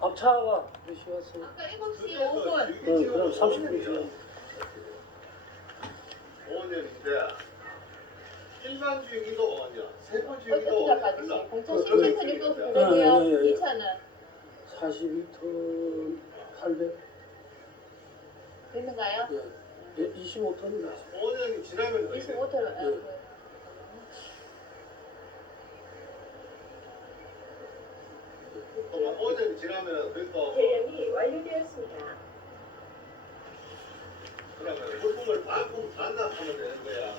앞차가 몇 시 왔어요? 아까 7시 5분. 응, 그럼 30분 지나. 5년인데 일반 주행이도 아니야 세번 어떤 주행이도 자까지 달라. 공천 신청권이 또 예, 그거예요. 예, 예. 이 차는 42톤 800. 됐는가요? 예, 25톤이나. 5년이 지나면 25톤. 예. 또 5년이 지나면 그또 대량이 완료되었습니다. 그러면 부품을 반품 반납하면 되는 거야.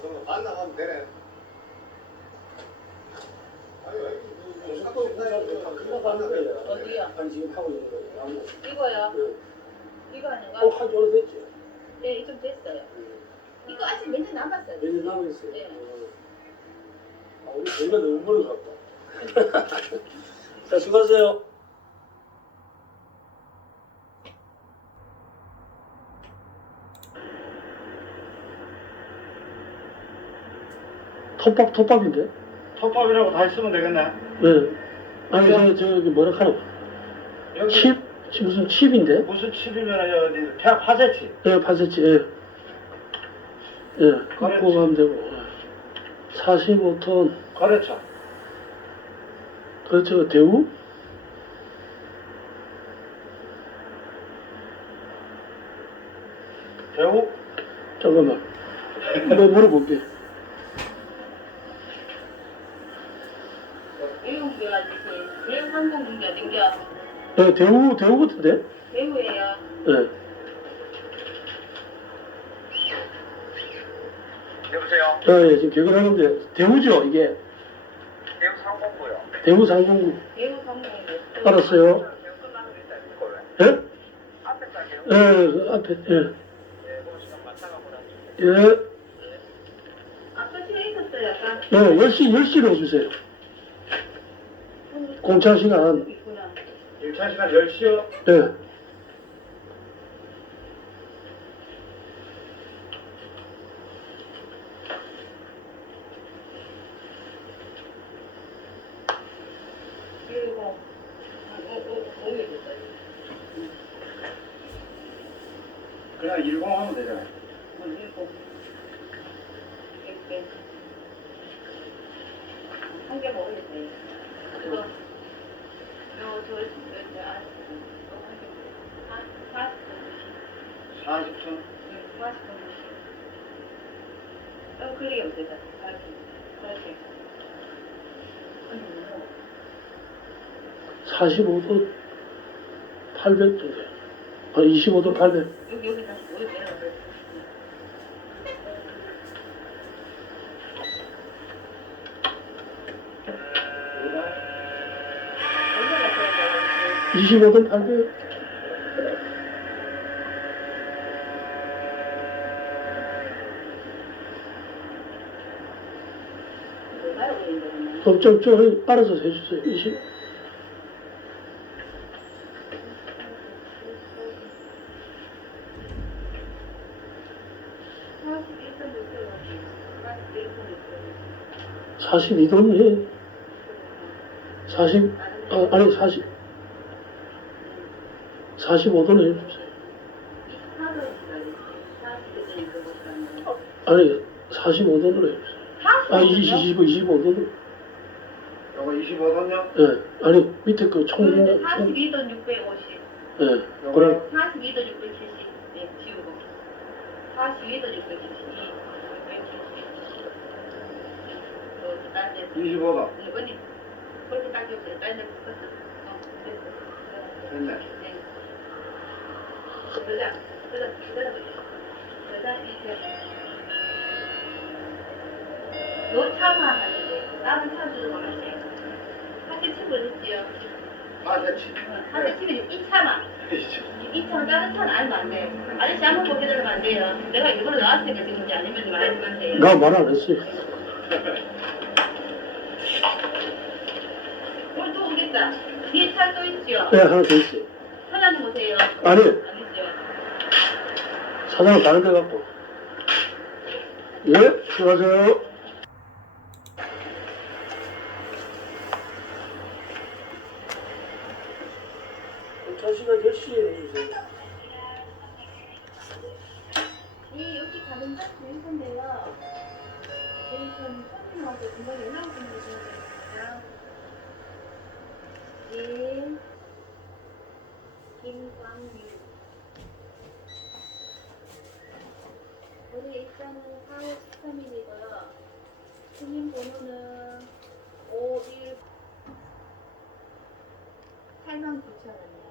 그러면 아 그럼 반납하면 되네. 아니, 지금 하고 있는 거예요. 아무. 이거요. 예. 이거 아닌가? 어, 한지 오래됐죠? 네, 좀 됐어요. 이거 아직 몇 년 남았어요. 몇년 남았어요? 네. 어. 아, 우리 저희가 너무 갖고. 자, 수고하세요. 톱밥, 톱밥인데? 톱밥이라고 다 쓰면 되겠네. 네. 아니, 저, 저기 뭐라 하노? 여기 칩? 칩, 무슨 칩인데? 무슨 칩이면 어디 태학 화재칩. 예, 파세치, 예. 예, 그렇지. 가면 되고. 45톤, 거래처. 그렇죠, 대우? 대우 잠깐만. 뭐 물어볼게. 대우 배가지 대우 항공공기 어딘겨? 예, 대우, 대우 같은데? 대우예요. 예. 여보세요. 예, 예, 지금 개근하는데, 대우죠, 이게? 대우 상공부요. 대우 상공구. 대우 항공공기. 알았어요. 끝나는 게 있다 이거 왜? 예? 예, 그 앞에, 예. 네, 그럼 시간 맞춰가 보라. 예, 아까 시간 있었어요, 약간. 예, 10시, 10시로 주세요. 공차 시간. 1차 시간 10시요. 예. 그리고 어, 어. 그냥 10 하면 되잖아요. 이렇게. 한개 먹으면. 그거. 45도 800도 돼. 25도 800. 여기, 여기 다시 500. 25도 800. 돼? 나요, 그러면. 그럼 좀, 좀 알아서 해주세요. 20. 사십일 42도니 40, 아, 아니 40, 45도는 해주세요. 아니 45도로 해주세요. 아, 20, 25, 25도로. 요거 25돈요? 예, 아니 밑에 그 총, 총 42도 650, 예, 그럼 42도 670, 네, 지우고. 42도 670, 670. 또, 딴 데, 25돈. 네, 언니, 그렇게 딱 줬어요. 딴 데, 붙었어. 됐네. 네. 그러자, 그러자, 그러자, 그러자, 이제. 너 차만 하는데, 나는 차 주는 거 같아. 사실 친구 했지요. 아, 됐지. 사진 TV는 이 차만. 이 차는 다른 차는 알면 안 돼. 아저씨 한번 보여드리면 안 돼요. 내가 이걸로 나왔으니까 지금 이제 아니면 말하지 마세요. 나 말 안 했어요. 오늘 또 오겠다. 뒤에 차 또 있죠? 네, 하나 더 있어요. 사장님 오세요. 아니, 아니죠. 사장은 다른 데 갖고. 예, 수고하세요. 차 시간 10시에 해주세요. 네, 여기 가는 차 데이터인데요. 데이터는 손님하고 금방 연락을 좀 해주셔야 되겠습니다. 예. 김광유. 우리 일단은 4월 13일이고요. 주민 번호는 51 8만 9천 원이요.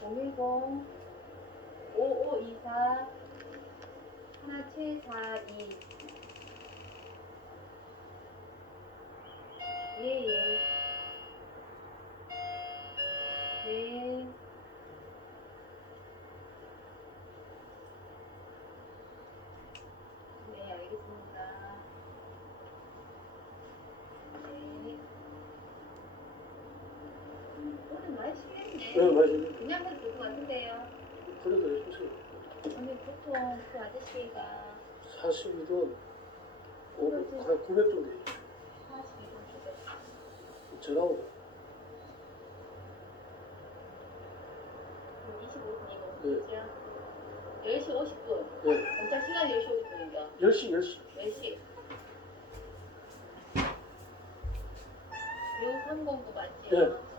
010 5524 1742 예예 네. 네, 맞아요. 그냥 해도 될것 같은데요. 그래도 해주세요. 오늘 보통 그 아저씨가 42돈 500, 한 900 정도 돼요. 42분 주고 전화오고. 25분이고 네. 그죠? 10시 50분. 네, 검찰 시간이 10시 50분이죠. 10시, 10시. 10시. 요309 맞지요? 네.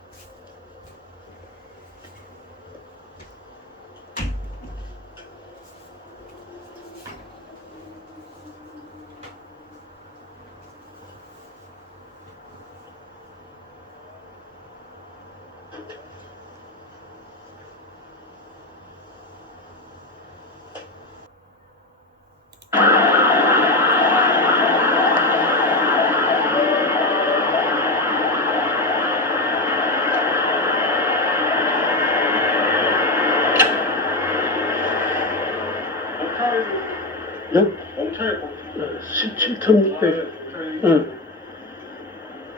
17톤 600. 네.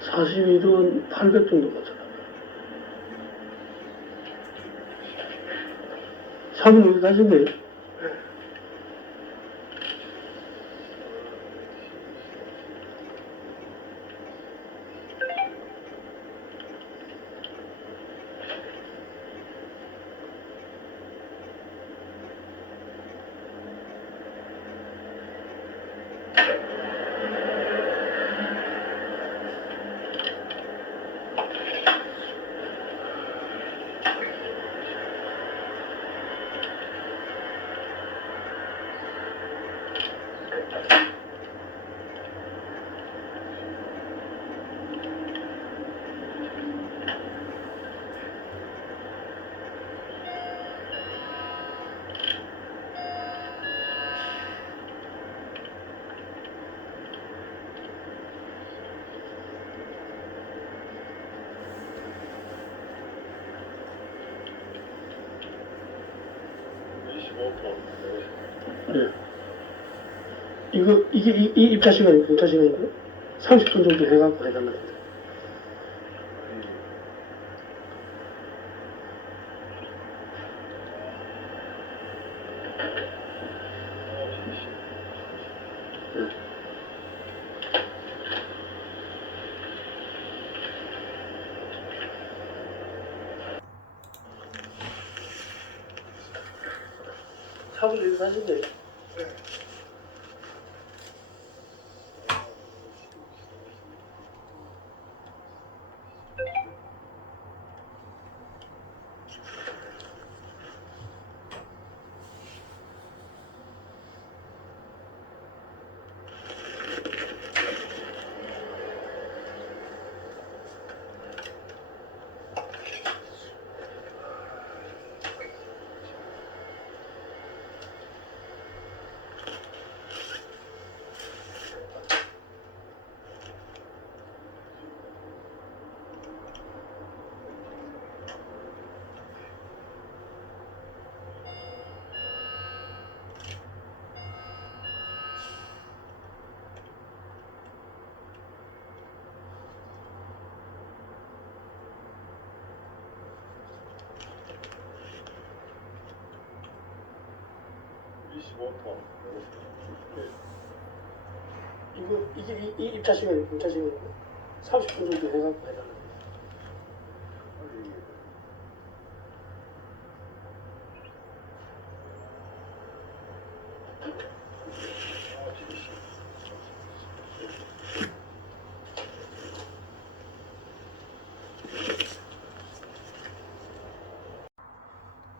42돈 800 정도 가잖아. 3분 어디 가신대요? 네. 이거, 이게, 이, 이 입차 시간이 공차 시간이고, 30분 정도 해갖고 해달라고. 차분 여기 사신대. 25톤. 이거 이게 이, 이 입차 시간이 입차 시간이고 30분 정도 해갖고 해달라고.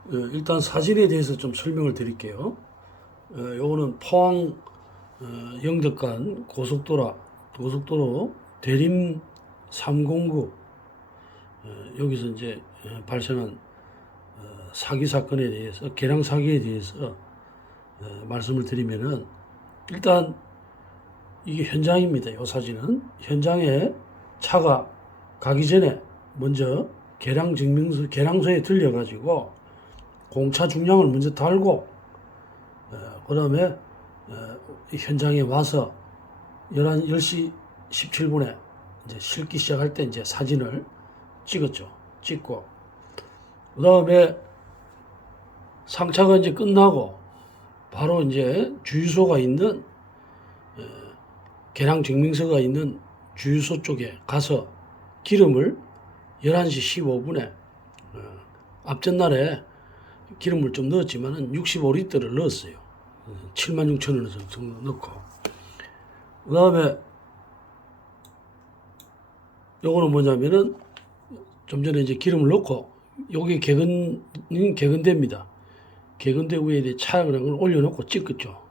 어, 일단 사진에 대해서 좀 설명을 드릴게요. 어, 요거는 포항 어, 영덕간 고속도로 고속도로 대림 309 어, 여기서 이제 어, 발생한 어, 사기 사건에 대해서 개량 사기에 대해서 어, 말씀을 드리면은 일단 이게 현장입니다. 이 사진은 현장에 차가 가기 전에 먼저 계량 증명서 계량서에 들려 가지고 공차 중량을 먼저 달고 어, 그 다음에 어, 이 현장에 와서 11, 10시 17분에 이제 실기 시작할 때 이제 사진을 찍었죠. 찍고 그 다음에 상차가 이제 끝나고 바로 이제 주유소가 있는 어, 계량 증명서가 있는 주유소 쪽에 가서 기름을 11시 15분에 어, 앞전 날에 기름을 좀 넣었지만은 65리터를 넣었어요. 7만 6천 원 정도 넣고. 그 다음에 요거는 뭐냐면은 좀 전에 이제 기름을 넣고 요게 개근, 개근대입니다. 개근대 위에 이제 차량을 올려놓고 찍었죠.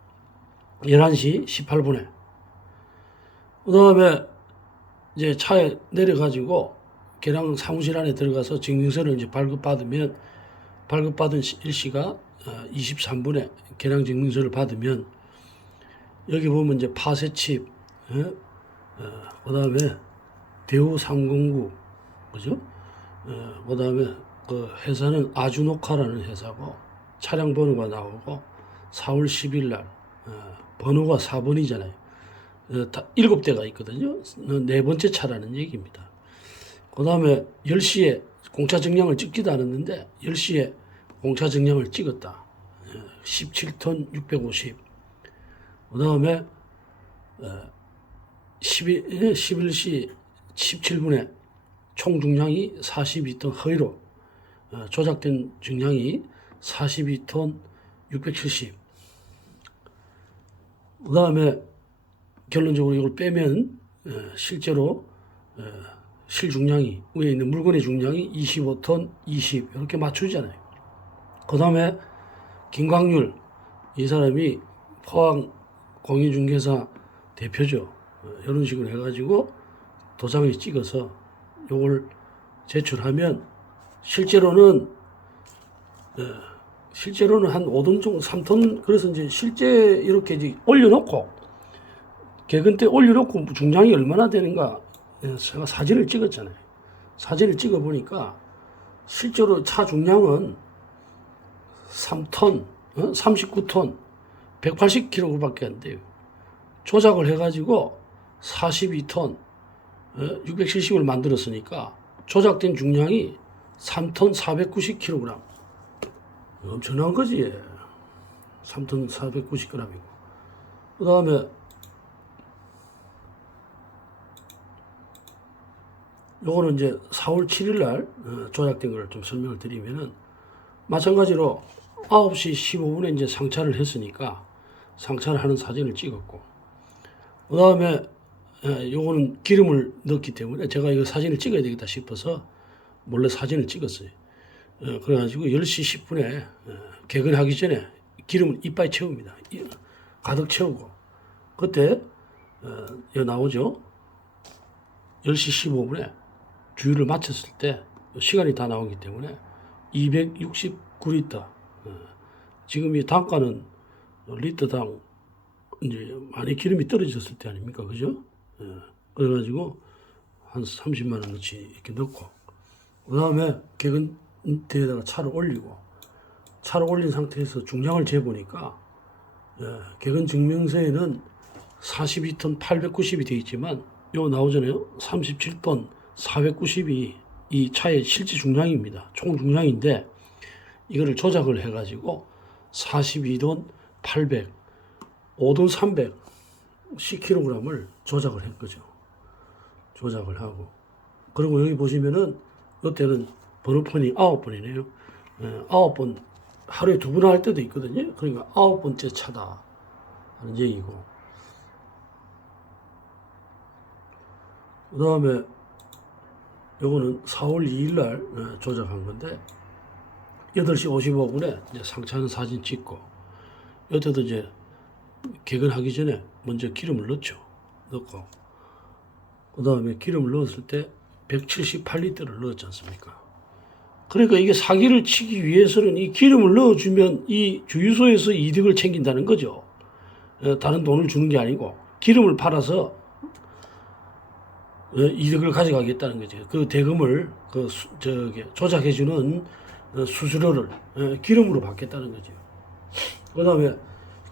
11시 18분에. 그 다음에 이제 차에 내려가지고 계량 사무실 안에 들어가서 증명서를 이제 발급받으면 발급받은 시- 일시가 23분에 계량 증명서를 받으면 여기 보면 이제 파쇄칩, 그 다음에 대우 309, 그죠? 그 다음에 그 회사는 아주노카라는 회사고 차량 번호가 나오고 4월 10일 날 어, 번호가 4번이잖아요. 어, 다 일곱 대가 있거든요. 네 번째 차라는 얘기입니다. 그 다음에 10시에 공차 정량을 찍지도 않았는데 10시에 공차 정량을 찍었다. 17톤 650. 그 다음에 11, 11시 17분에 총 중량이 42톤 허위로 어, 조작된 중량이 42톤 670. 그 다음에 결론적으로 이걸 빼면 어, 실제로 어, 실중량이 위에 있는 물건의 중량이 25톤 20 이렇게 맞추잖아요. 그 다음에 김광률 이 사람이 포항 공인중개사 대표죠. 어, 이런 식으로 해가지고 도장에 찍어서 요걸 제출하면 실제로는 어, 실제로는 한 5톤 정도 3톤 그래서 이제 실제 이렇게 이제 올려놓고 개근 때 올려놓고 중량이 얼마나 되는가 예, 제가 사진을 찍었잖아요. 사진을 찍어 보니까 실제로 차 중량은 3톤, 어? 39톤, 180kg밖에 안 돼요. 조작을 해가지고 42톤, 670을 만들었으니까 조작된 중량이 3톤 490kg. 엄청난 거지. 3톤 490g이고. 그 다음에 요거는 이제 4월 7일 날 어, 조작된 걸 좀 설명을 드리면은 마찬가지로 9시 15분에 이제 상차를 했으니까 상차를 하는 사진을 찍었고 그 다음에 요거는 기름을 넣기 때문에 제가 이거 사진을 찍어야 되겠다 싶어서 몰래 사진을 찍었어요. 어, 그래가지고 10시 10분에 개근하기 전에 기름을 이빨 채웁니다. 이- 가득 채우고 그때 어, 여기 나오죠. 10시 15분에 주유를 마쳤을 때 시간이 다 나오기 때문에 269리터 어, 지금 이 단가는 리터당 이제 많이 기름이 떨어졌을 때 아닙니까 그죠? 예, 그래가지고 한 30만 원어치 이렇게 넣고 그 다음에 개근 대에다가 차를 올리고 차를 올린 상태에서 중량을 재보니까 예, 개근 증명서에는 42톤 890이 되어 있지만 요 나오잖아요. 37톤 490이 이 차의 실제 중량입니다. 총 중량인데 이거를 조작을 해가지고 42톤 800, 5돈 300, 10kg을 조작을 한 거죠. 조작을 하고. 그리고 여기 보시면은 이때는 번호폰이 9번이네요. 예, 9번, 하루에 두 번 할 때도 있거든요. 그러니까 9번째 차다. 하는 얘기고. 그 다음에 요거는 4월 2일 날 어, 조작한 건데 8시 55분에 이제 상차하는 사진 찍고 이때도 이제 개근하기 전에 먼저 기름을 넣죠. 넣고 그 다음에 기름을 넣었을 때 178리터를 넣었지 않습니까? 그러니까 이게 사기를 치기 위해서는 이 기름을 넣어주면 이 주유소에서 이득을 챙긴다는 거죠. 어, 다른 돈을 주는 게 아니고 기름을 팔아서 어, 이득을 가져가겠다는 거죠. 그 대금을 그 수, 저기 조작해주는 어, 수수료를 어, 기름으로 받겠다는 거죠. 그 다음에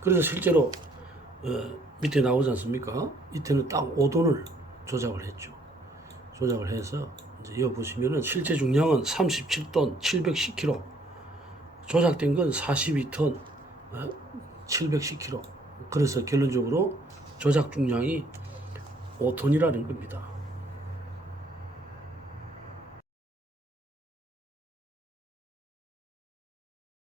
그래서 실제로 어, 밑에 나오지 않습니까? 이때는 딱 5돈을 조작을 했죠. 조작을 해서 이제 이거 보시면은 실제 중량은 37톤 710kg, 조작된 건 42톤 어, 710kg. 그래서 결론적으로 조작 중량이 5톤이라는 겁니다.